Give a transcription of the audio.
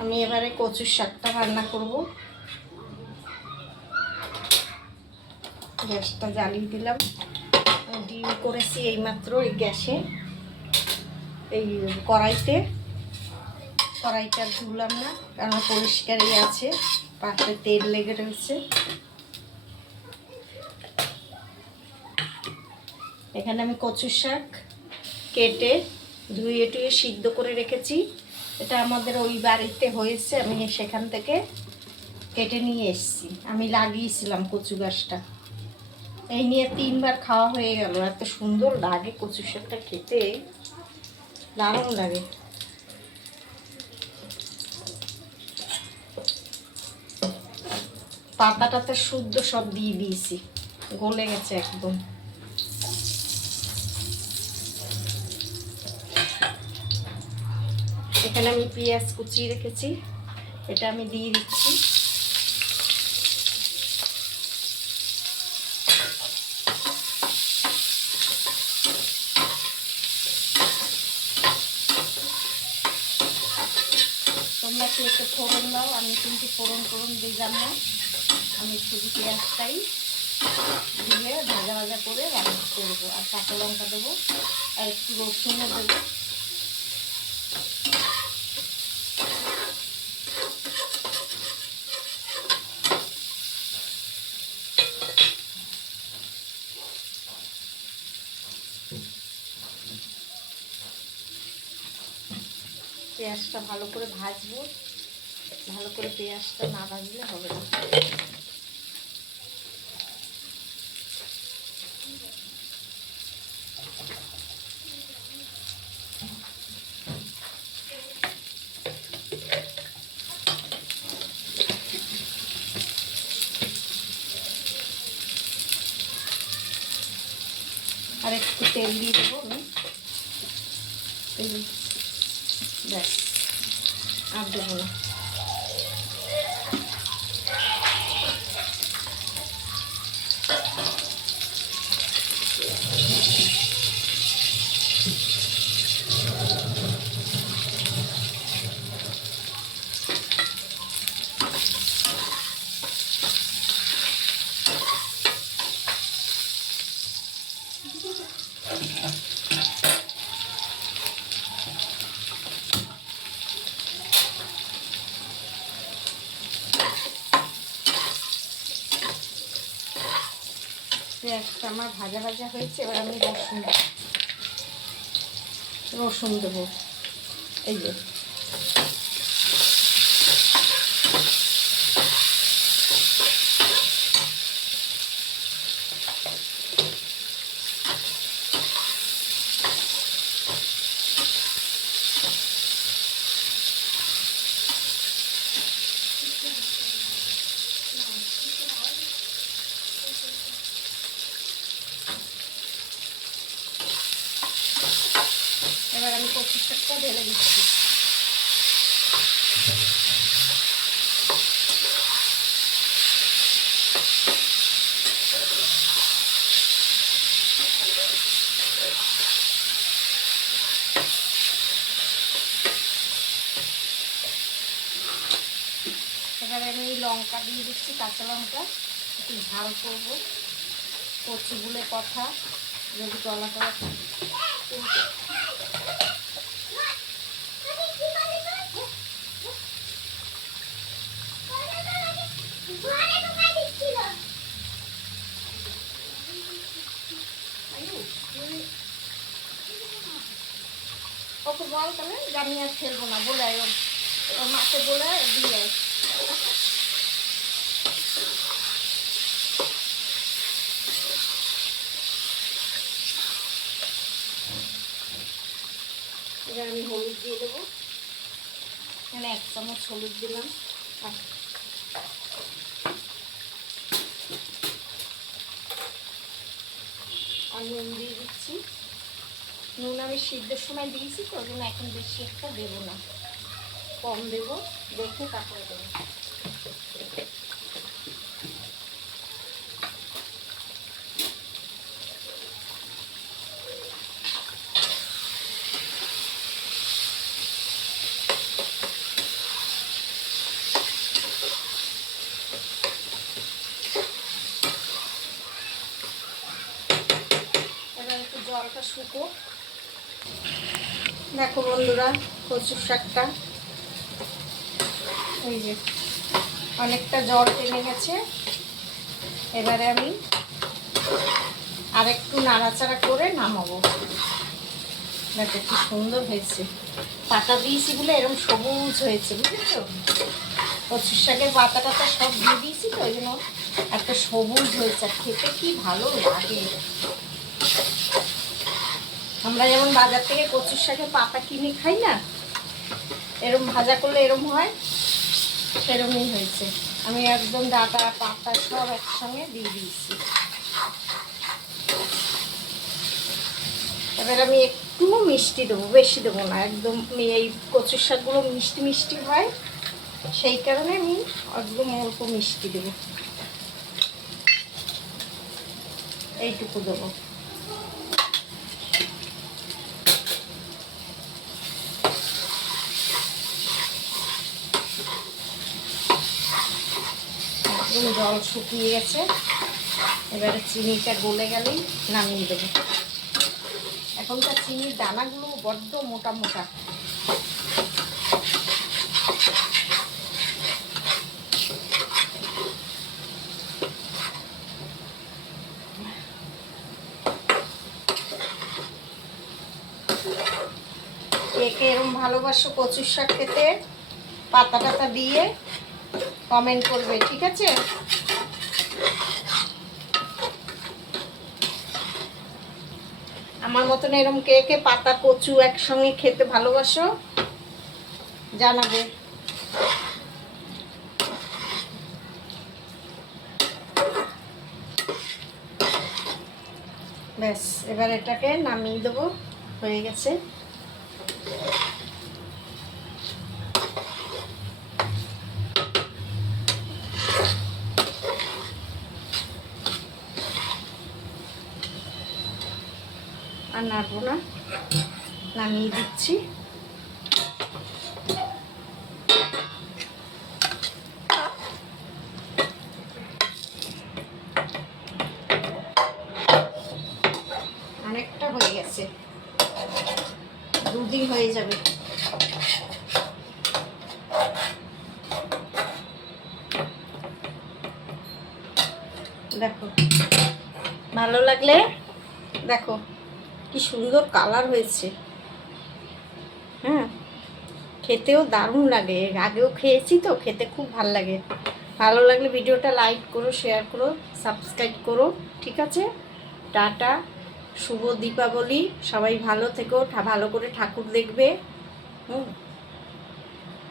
আমি এবারে কচুর শাকটা রান্না করব। গ্যাসটা জ্বালিয়ে দিলাম। ডিম করেছি এইমাত্র এই গ্যাসে, এই কড়াইটা ধুলাম না কারণ পরিষ্কারই আছে, পাশে তেল লেগে রয়েছে। এখানে আমি কচুর শাক কেটে ধুয়ে টুয়ে সিদ্ধ করে রেখেছি। এটা আমাদের ওই বাড়িতে হয়েছে, আমি সেখান থেকে কেটে নিয়ে এসেছি। আমি লাগিয়েছিলাম কচু গাছটা, এই নিয়ে 3 বার খাওয়া হয়ে গেল। এত সুন্দর লাগে কচু শাকটা খেতে, দারুণ লাগে। পাতাটাতে শুদ্ধ সব দিয়ে দিয়েছি, গলে গেছে একদম। এখানে আমি পেঁয়াজ কুচিয়ে রেখেছি, এটা আমি দিয়ে দিচ্ছি। তোমরা কি একটু ফোড়ন দাও, আমি কিন্তু ফোড়ন দিলাম না। আমি শুধু পেঁয়াজটাই দিয়ে ভাজা ভাজা করে রান্না করবো, আর কাঁচা লঙ্কা দেবো, আর একটু রসুনও দেবো। পেঁয়াজটা ভালো করে ভাজবো, ভালো করে পেঁয়াজটা না ভাজলে হবে না। আর একটু তেল দিয়ে দেবো আমি, ব্যাস, আর দেবো না। পেঁয়াজটা আমার ভাজা ভাজা হয়েছে, এবার আমি রসুন দেবো। এই যে এবার আমি কচু শাকটা ঢেলে দিচ্ছি। এবারে আমি লঙ্কা দিয়ে দিচ্ছি, কাঁচা লঙ্কা, একটু ঝাল করবো। কচু বলে কথা, যদি গলা টলা ওকে বল তাহলে, আমি আর খেলবো না বলে ওর মাকে বলে দিয়ে। এবার আমি হলুদ দিয়ে দেবো, এখানে 1 চামচ হলুদ দিলাম। আর নুন দিয়ে দিচ্ছি। নুন আমি সিদ্ধের সময় দিয়েছি তো, ওই জন্য এখন বেশি একটা দেবো না, কম দেবো, দেখে তারপরে দেবো। শুকো। দেখো বন্ধুরা, কচুর শাকটা এই যে অনেকটা জল টেনে গেছে। এবারে আমি আরেকটু নাড়াচাড়া করে নামাবো। দেখো কি সুন্দর হয়েছে, পাতা দিয়েছি বলে এরকম সবুজ হয়েছে, বুঝেছো? কচুর শাকের পাতা টাতা সব দিয়ে দিয়েছি তো, ওই জন্য একটা সবুজ হয়েছে। আর খেতে কি ভালো লাগে। আমরা যেমন বাজার থেকে কচুর শাকের পাতা কিনে খাই না, এরম ভাজা করলে এরম হয়, সেরমই হয়েছে। আমি একদম ডাটা পাতা সব একসঙ্গে দিয়ে দিয়েছি। এবার আমি একটু মিষ্টি দেবো, বেশি দেবো না। একদম এই কচুর শাকগুলো মিষ্টি মিষ্টি হয়, সেই কারণে আমি একদম অল্প মিষ্টি দেবো, এইটুকু দেবো। একদম জল শুকিয়ে গেছে। এবারে চিনিটা গলে গেলেই নামিয়ে দেবো। এখনকার চিনির দানাগুলো বড্ড মোটা মোটা। কে কে এরকম ভালোবাসো কচুর শাক খেতে, পাতা টাতা দিয়ে কমেন্ট করবে, ঠিক আছে? আমার মতন এরকম কে কে পাতা কচু একসঙ্গে খেতে ভালোবাসো জানাবে। ব্যাস, এবার এটাকে নামিয়ে দেবো, হয়ে গেছে। আর নাড়বো না, নামিয়ে দিচ্ছি। অনেকটা হয়ে গেছে, দুদিন হয়ে যাবে। দেখো, ভালো লাগলে দেখো কি সুন্দর কালার হয়েছে। হ্যাঁ, খেতেও দারুণ লাগে। এর আগেও খেয়েছি তো, খেতে খুব ভালো লাগে। ভালো লাগলে ভিডিওটা লাইক করো, শেয়ার করো, সাবস্ক্রাইব করো, ঠিক আছে? টাটা, শুভ দীপাবলি। সবাই ভালো থেকো, ভালো করে ঠাকুর দেখবে।